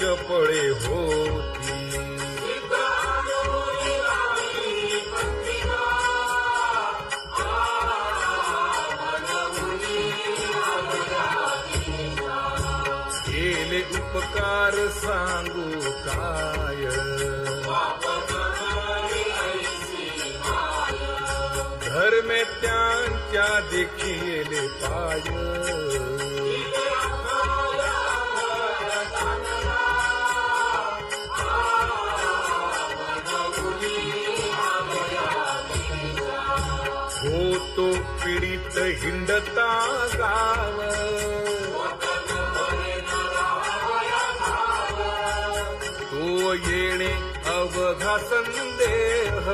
चपळे होती. केले उपकार सांगू काय, धर्मेत्यांच्या देखील पाय. होतो पीडित हिंडता गाव, तो येणे अवघा संदेह.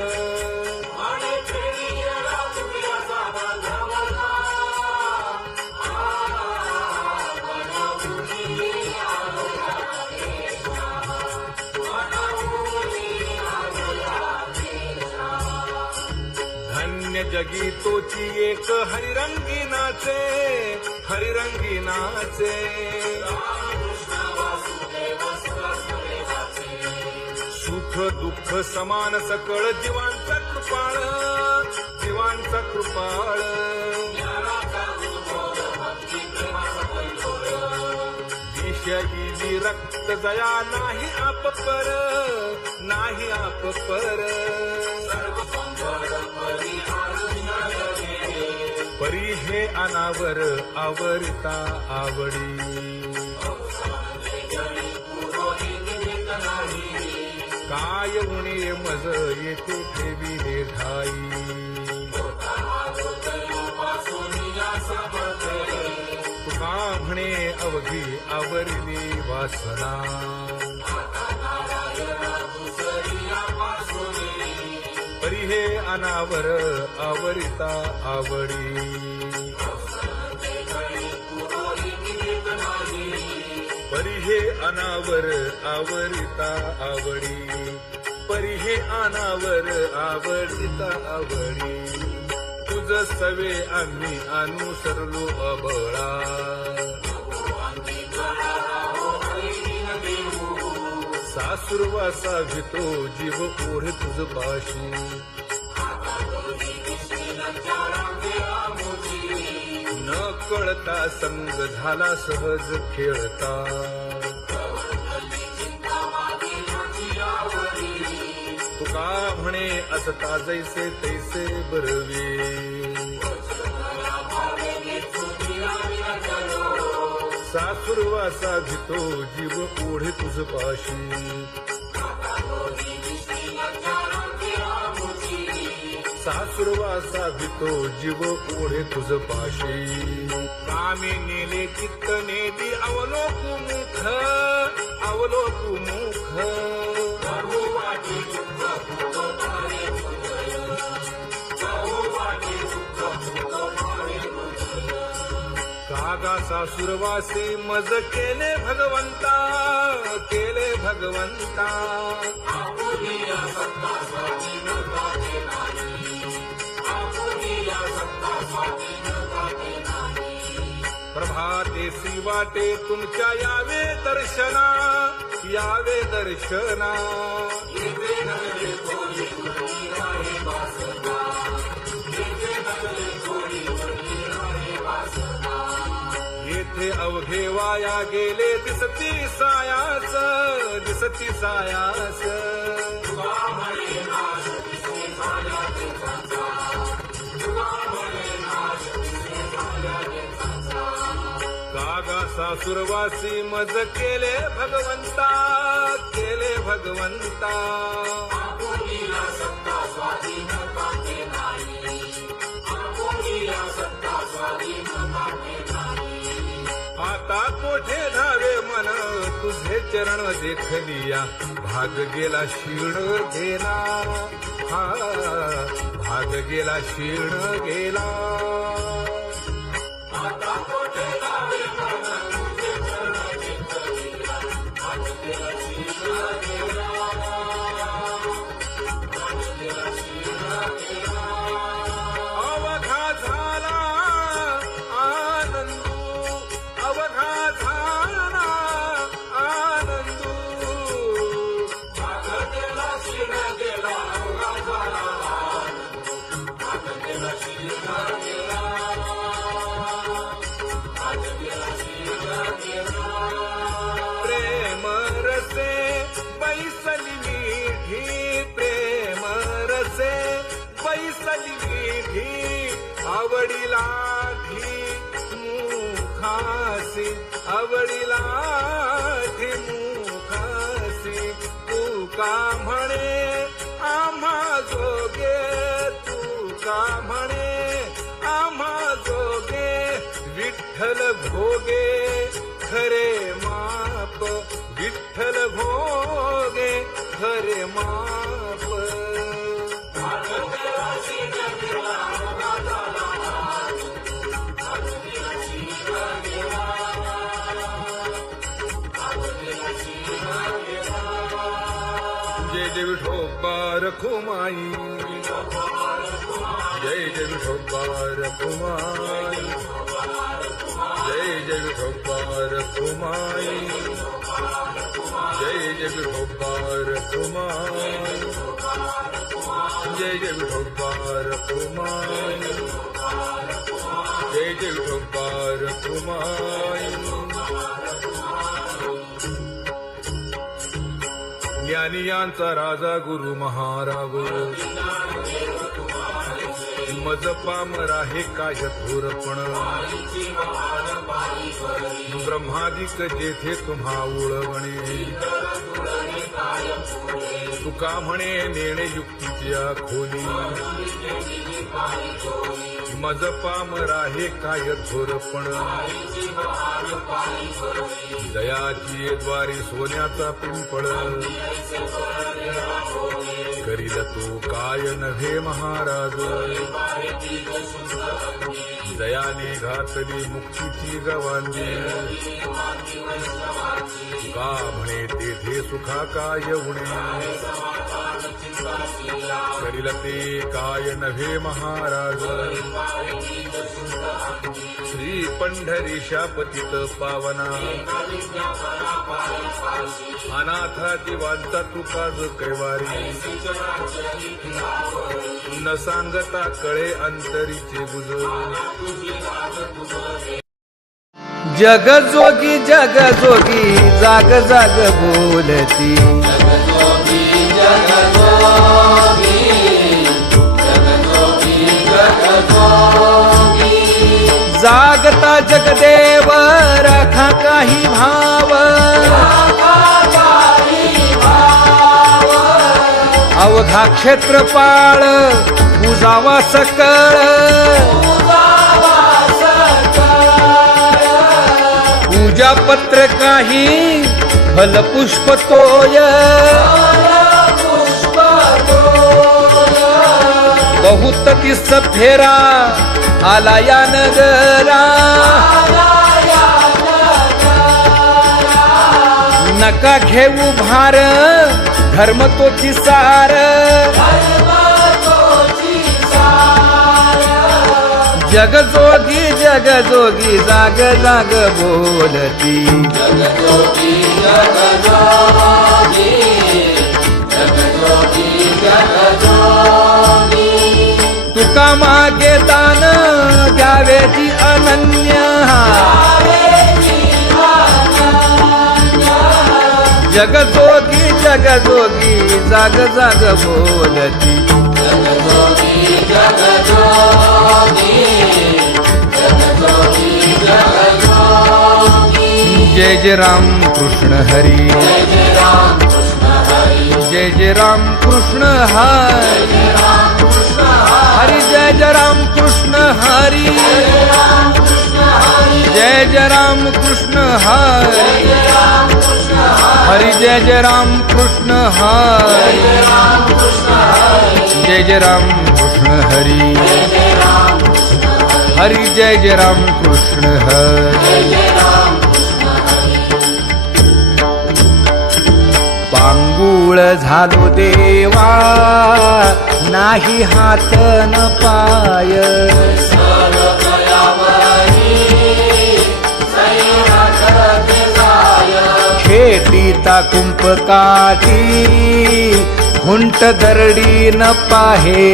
धन्य जगी तोची एक हरिरंगी नाचे, हरिरंगी नाचे. सुख दुःख समान सकळ जीवांचा कृपाळ, जीवांचा कृपाळ. विषयी रक्त जया नाही आपपर, नाही आपपर. परी हे अनावर आवरिता आवडी, काय उणे मज येथे ठेविले ठाई. तुका म्हणे अवघी आवरली वासना, परी हे अनावर आवरिता आवडी. परी हे अनावर आवरिता आवडी, परी हे अनावर आवरिता आवडी. तुझ सवे आम्ही अनुसरलो अबळा, सासुरवासा भितो जीव ओढे तुझ पाशी. न कळता संग झाला सहज खेळता, तुका म्हणे असता जैसे तैसे बरवे. सासुरवासा भितो जीव ओढे तुझ पाशी. सासुरवासा भितो जीव ओढे तुझ पाशी. कामे नेले चित्त नेली अवलोकु मुख, अवलोकु मुख. कागा सासुरवासी मज केले भगवंता, केले भगवंता. प्रभातेसी वाटे तुमच्या यावे दर्शना, यावे दर्शना. येथे अवघे वाया गेले दिसती सायास, दिसती सायास. कागा सासुरवासी मज केले भगवंता, केले भगवंता. आता कोठे धावे मन तुझे चरण देखलिया. भाग गेला क्षीण गेला, हा भाग गेला क्षीण गेला. आता कोठे धावे मन तुझे चरण देखलिया. भाग गेला क्षीण गेला, भाग गेला क्षीण गेला. अवघा झाला आनंदू, अवघा झाला आनंदू. मुखासी आवडीला मुखासी तू का म्हणे आम्हा जोगे तू का म्हणे आम्हा जोगे विठ्ठल भोगे खरे माप विठ्ठल भोगे खरे माप जय जय विठोबा रखुमाई जय जय विठोबा रखुमाई जय जय विठोबा रखुमाई जय जय विठोबा रखुमाई जय जय विठोबा रखुमाई जय जय विठोबा रखुमाई ज्ञानियांचा राजा गुरु महाराज मज पामरा हे काय थोरपण ब्रह्मादिक जेथे तुम्हा उळवणे तुका म्हणे नेणे युक्तीच्या खोली मज पामरा हे काय थोरपण दयाची द्वारी सोन्याचा पिंपळ करील तो काय नव्हे महाराज दयाने घातली मुक्तीची गवांदी का म्हणे तेथे सुखा काय उणे करील ते काय नव्हे महाराज श्री पंढरीशा पतित पावना अनाथा दिवांचा तुकाज कैवारी न सांगता कळे अंतरीचे गुज जग जोगी जाग जाग बोलती जागता जगदेव राखा काही भाव अवघा क्षेत्रपाळ पूजावा सकळ पूजा पत्र काही फल पुष्प तोय बहुत दिस फेरा आला या नगरा नका घेऊ भार धर्म तोची सार जग जोगी जाग जाग बोलती तुका मागे दान द्यावेची अनन्य जग जोगी जाग जाग बोलती जय जय राम कृष्ण हरी जय जय राम कृष्ण हरी हरि जय जय राम कृष्ण हरी जय जय राम कृष्ण हरी हरि जय जय राम कृष्ण हरी जय जय राम कृष्ण हरी हरि जय जय राम कृष्ण हरी पांगुळ झालो देवा नाही हात न पाय खेटीता कुंप काठी हुंट दरडी न पाहे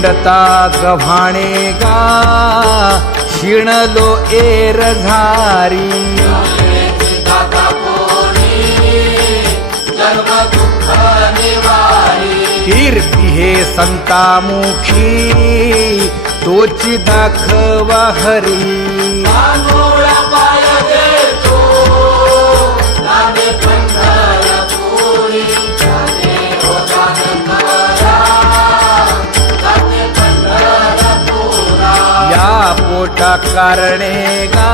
हिंडता गव्हाणे गा शिणलो एर झारी कीर्ती हे संतामुखी तोची दाखवा हरी या पोटा कारणे गा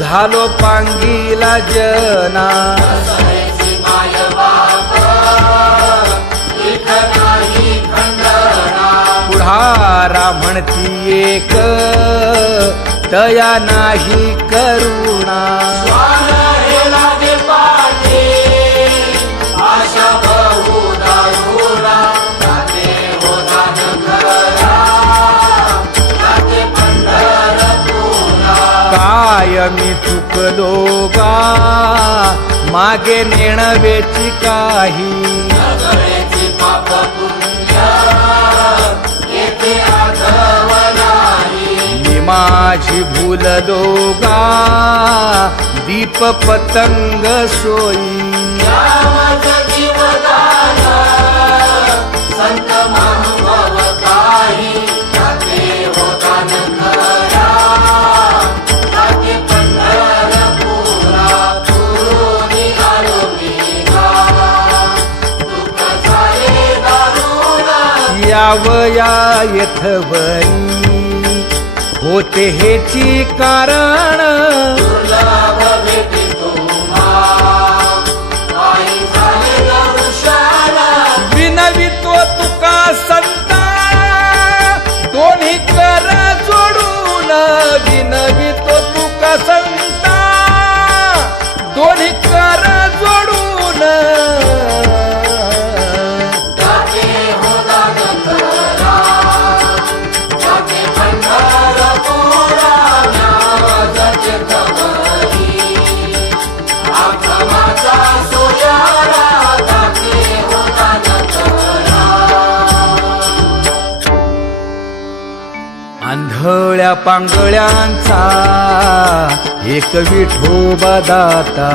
झालो पांगीला जना पुढारा म्हणती एक तया नाही करुणा काय मी चुकलो गा मागे नेणवेची काही मी माझी भूललो गा दीप पतंग सोयी यावया यथवरी होते हेची कारण विनवितो तुका संता दोन्ही कर जोडून विनवितो तुका संता दोन्ही कर जोडून आंधळ्या पांगळ्यांचा एक विठोबा दाता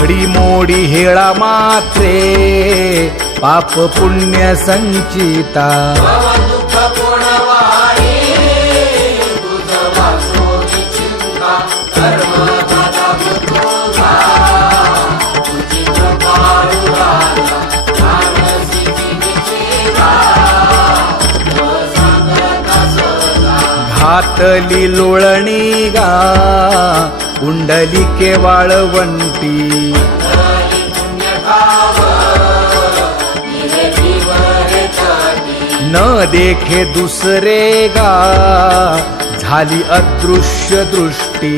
घडी मोडी हेळा मात्रे पाप पुण्य संचिता घातली लोळणी गा कुंडलिके वाळवंटी न देखे दुसरे गा झाली अदृश्य दृष्टी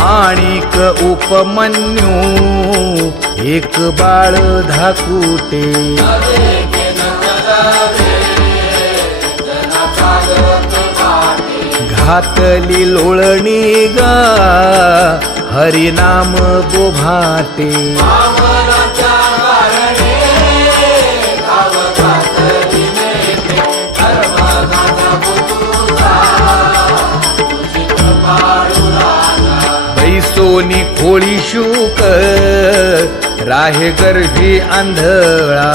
आणिक उपमन्यू एक बाळ धाकुटे घातली लोळणी गा हरिनाम बोभाटे सोनी खोळी शूक राहे गर्भी आंधळा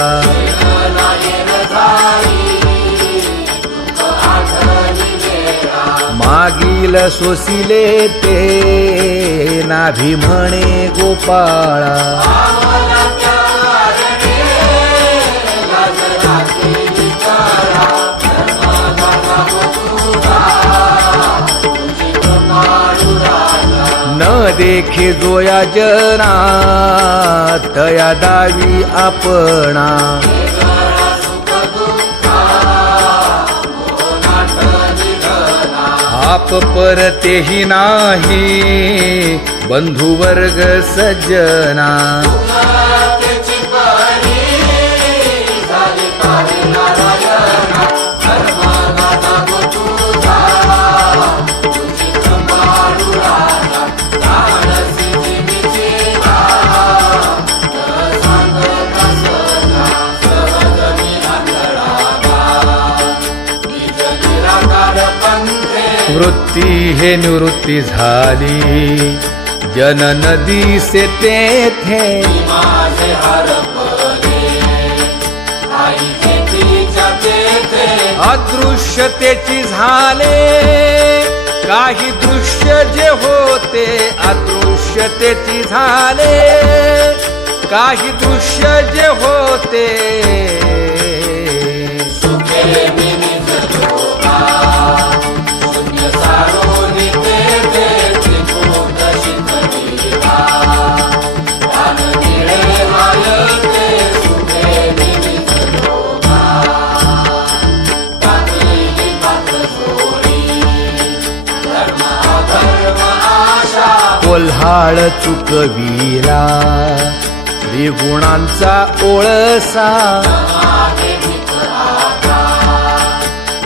मागील सोसिले ते नाभी म्हणे गोपाळा न देखे जोया जना तया दावी आपणा आप परतेही नाही बंधुवर्ग सज्जना वृत्ती हे निवृत्ती झाली जन नदी से तेथे माझे हरपले आई खेतीच्या तेथे अदृश्यतेची झाले काही दृश्य जे होते अदृश्यतेची झाले काही दृश्य जे होते सुखे निमित्त लोका शून्य सारून तेथे त्रिभुवन शिखरीला प्राण निळे हायते सुखे निमित्त लोका पातळी पात जोडी धर्म अधर्म आशा कोल्हाळ चुकविला त्रिगुणांचा ओळसा मागे मित्र आता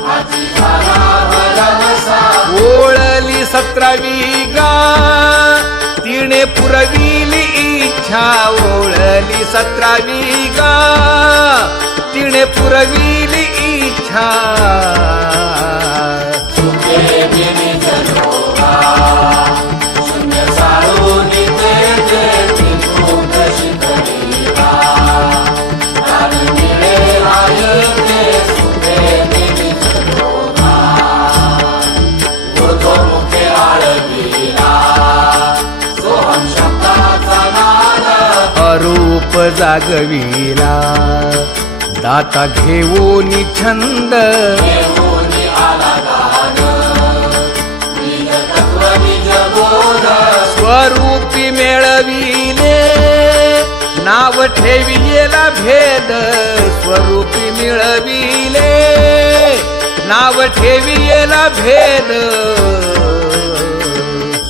हाती झाला भरवसा ओळली 17वी गा तिने पुरविली इच्छा ओळली 17वी गा तिने पुरविली इच्छा सुखे निमित्त लोका शून्य सारून तेथे त्रिभुवन शिखरीला प्राण निळे हायते सुखे निमित्त लोका ऊर्ध्वमुखे आळविला सोहम शब्दाचा नाद अरूप जागविला दाता घेऊन छंद घेऊन आला गान निज तत्व निज बोध स्वरूपी मेळविले नाव ठेविलेला भेद स्वरूपी मिळविले नाव ठेविलेला भेद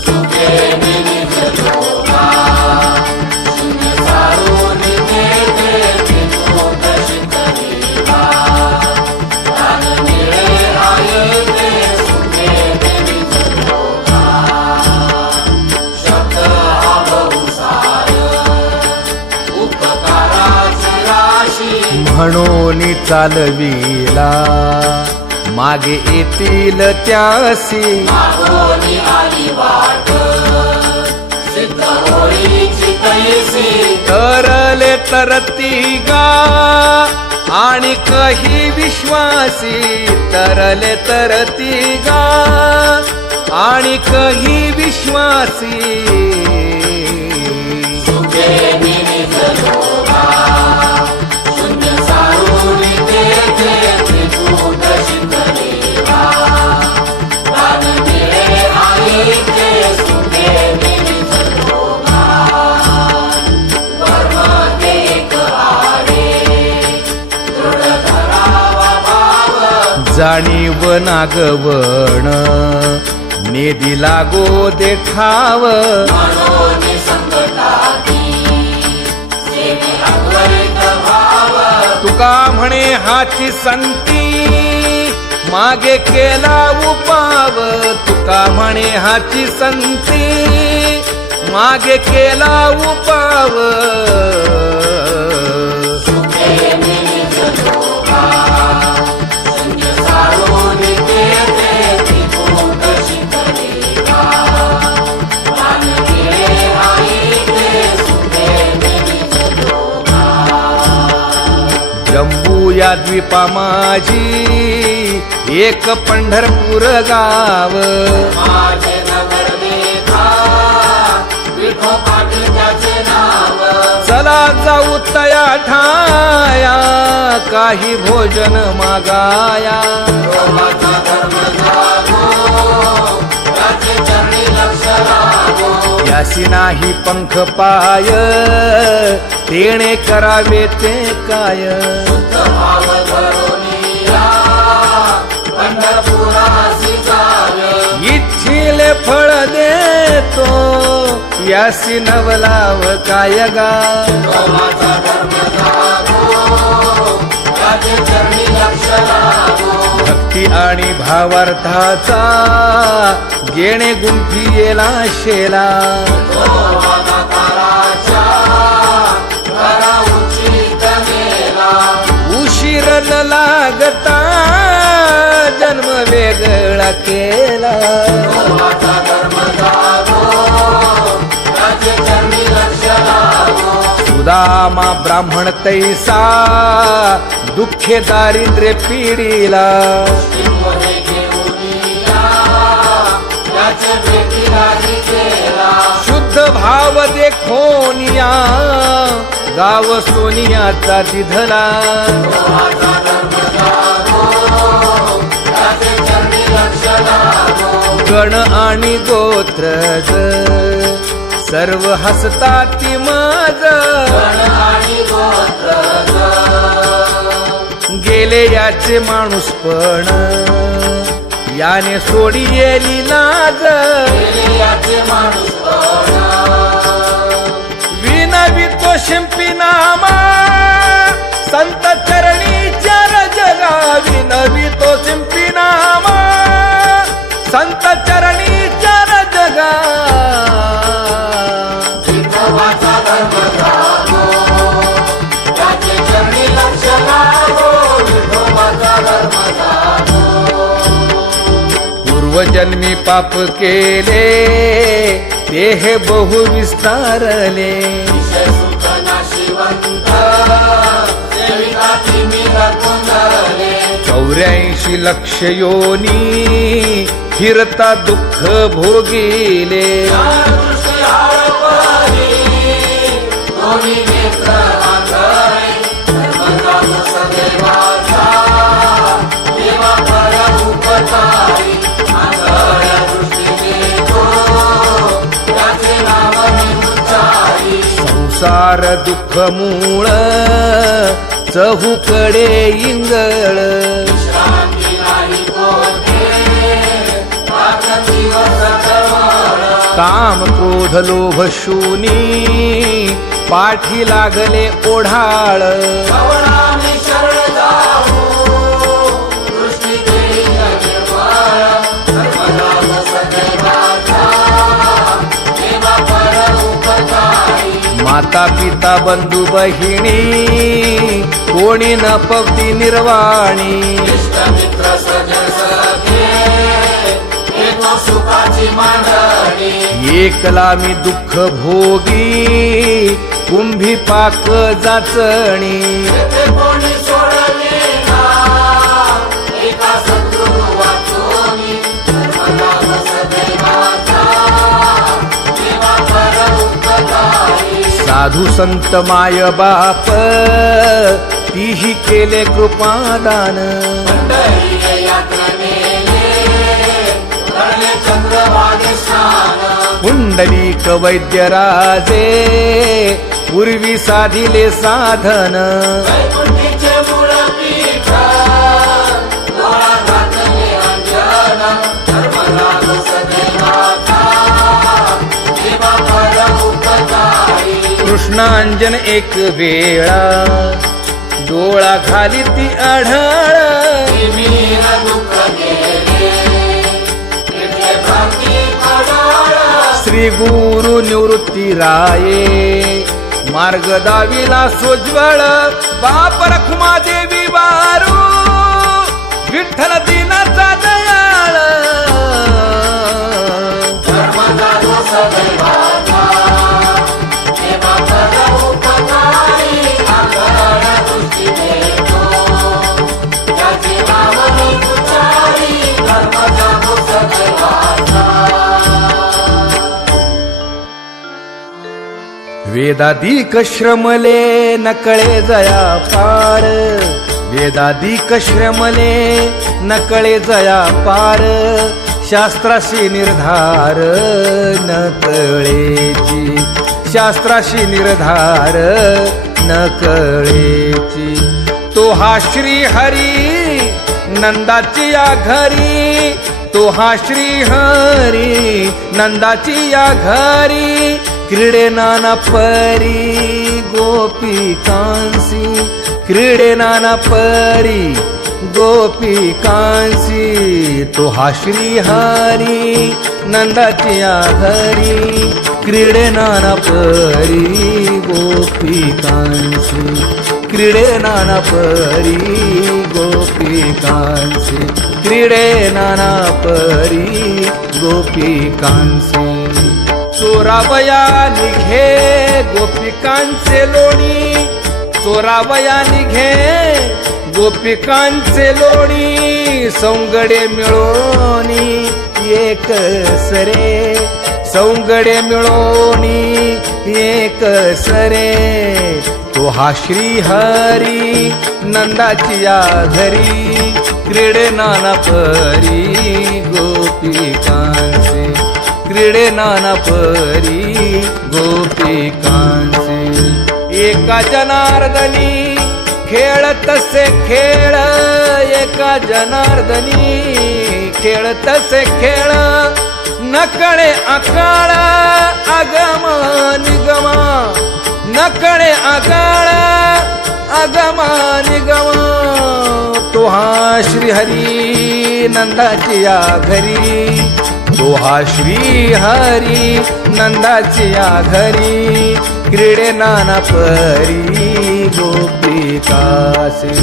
सुखे निमित्त लोका शून्य सारून तेथे त्रिभुवन शिखरीला प्राण निळे हायते सुखे निमित्त लोका शब्द हा बहुसार उपकाराची राशी म्हणून चालविला मागे येतील त्यासी मागोनी आली वाट सिद्ध होईची कैसी तरले तरती गा आणि कही विश्वासी तरले तरती गा आणि कही विश्वासी सुखे निमित्त लोका शून्य सारून तेथे त्रिभुवन शिखरीला प्राण निळे हायते सुखे निमित्त लोका वर्म एक आहे दृढ धरावा भाव जाणीव नागवण नेदी लागो देखाव मनोनी संकटाती सेवी अद्वैत भाव तुका म्हणे हाची संती मागे केला उपाव तुका म्हणे हाची संती मागे केला उपाव सुखे निमित्त लोका शून्य सारून तेथे त्रिभुवन शिखरीला प्राण निळे हायते सुखे निमित्त लोका जम्बू या द्वीपा माझी एक पंढरपूर गाव माझे नगर देखा विठो पाटील त्याचे नाव चला जाऊ तया ठाया काही भोजन मागाया रोमाचा धर्म जागो त्याचे चरणी लक्ष लागो यासी नाही पंख पाय तेणे करावे ते काय शुद्ध भाव धरुनिया पंढरपुरासी जाय इच्छिले फळ देतो यासी नवलाव काय गा रोमाचा धर्म जागो त्याचे चरणी लक्ष लागो भक्ती आणि भावार्थाचा जेणे गुंफी येला शेला रोमाचा ताराच्या घरा उचित नेला उशीर न लागता जन्म वेगळा केला विठोबाचा धर्म जागो, त्याचे चरणी लक्ष लागो. सुदामा ब्राह्मण तैसा दुःखे दारिद्र्य पिढीला मोहे घेऊन या, त्याचे भेटीलाही गेला. शुद्ध भाव देखोनिया गाव सोनियाचा तिधला विठोबाचा धर्म जागो, त्याचे चरणी लक्ष लागो. गण आणि गोत्रज सर्व हसताती माझ गण आणि गोत्रज, गेले याचे माणूस पण याने सोडी येली लाज गेले याचे माणूसपण. विनवी तो शिंपी नामा संत चरणी चर जगा विनवी तो शिंपी नामा संत चरणी चर जगा विठोबाचा धर्म जागो, त्याचे चरणी लक्ष लागो. विठोबाचा धर्म जागो. पूर्वजन्मी पाप केले ते हे बहु विस्तारले विषय सुख नाशिवंत, सेविका तिमी कुंडले. 84 लक्ष योनी फिरता दुःख भोगिले दृष्टी आळपली, दोन्ही नेत्र आंधळे. धर्म जागो सदैवाचा, देवा पर उपकारी. आंधळ्या दृष्टीने तो, त्याचे नाव मी उच्चारी. संसार दुःख मूळ चहूकडे इंगळ विश्रांती नाही कोठे, रात दिवस चळवळ. काम क्रोध लोभ शूनी पाठी लागले ओढाळ कवळाने शरण जाऊ, दृष्टी देईल निर्मळ. धर्मदास सदैवाचा, देवा पर उपकारी. माता पिता बंधू बहिणी कोणी न पवती निर्वाणी इष्ट मित्र सजन सखे, येतो सुखाची मांडणी. एकला मी दुःख भोगी कुंभी पाक जाचणी येथे कोणी सोडले ना, एका सद्गुरू वाचोनी. धर्मदास सदैवाचा, देवा पर उपकारी. साधू संत माय बाप तीही केले कृपादान पंढरी यात्रेने करले चंद्रभागे स्नान. पुंडलिक वैद्य राजे पूर्वी साधिले साधन वैकुंठीचे मूळ पीठ, डोळा घातले अंजन. धर्मदास सदैवाचा, देवा पर उपकारी. कृष्णांजन एक वेळा डोळा घाली ती आढळ मीर दुःख गेले, इथे भ्रांती खडाळ. श्री गुरु निवृत्ती राये मार्ग दाविला सोज्वळ बाप रखुमा देवी वारू विठ्ठल दिनाचा दयाळ धर्मदास सदैवाचा, देवा पर उपकारी. आंधळ्या दृष्टीने तो, त्याचे नाव मी उच्चारी. धर्मदास सदैवाचा. वेदाधिक श्रमले नकळे जया पार वेदाधिक श्रमले नकळे जया पार शास्त्राशी निर्धार नकळेची शास्त्राशी निर्धार नकळेची तो हा श्री हरी नंदाची या घरी तो हा श्री हरी नंदाची या घरी क्रीडे नाना परी गोपिकांसी क्रीडे नाना परी गोपिकांसी तो हा श्रीहरी नंदाची घरी क्रीडे नाना परी गोपिकांसी क्रीडे नाना परी गोपिकांसी क्रीडे नाना परी गोपिकांसी चोरावया निघे गोपिकांचे लोणी चोरावया निघे गोपिकांचे लोणी सौंगडे मिळोनी एक सरे सौंगडे मिळोनी एक सरे तो हा श्रीहरी नंदाची घरी क्रीडे नाना परी गोपिकांचे क्रीडे नाना परी गोपिकांचे एका जनार्दनी खेळतसे खेळ एका जनार्दनी खेळतसे खेळ नकळे आकाळ आगम निगम नकळे आकाळ आगम निगम तो हा श्रीहरी नंदाची घरी तो हा श्रीहरी नंदाची घरी क्रीडे नाना परी गोपिकासी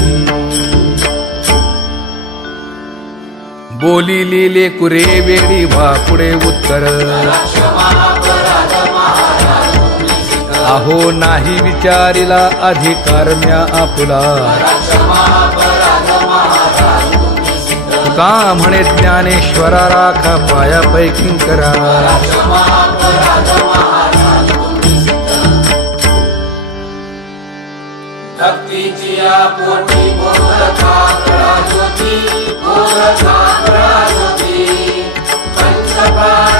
बोली लिले कुरे वेडी भापुडे उत्तर अहो नाही विचारिला अधिकार म्या आपुला का म्हणे ज्ञानेश्वरा राखा पाया पैकी करा भक्तीची पोटी बोलता ज्योती बोलता ज्योती पंचप्राण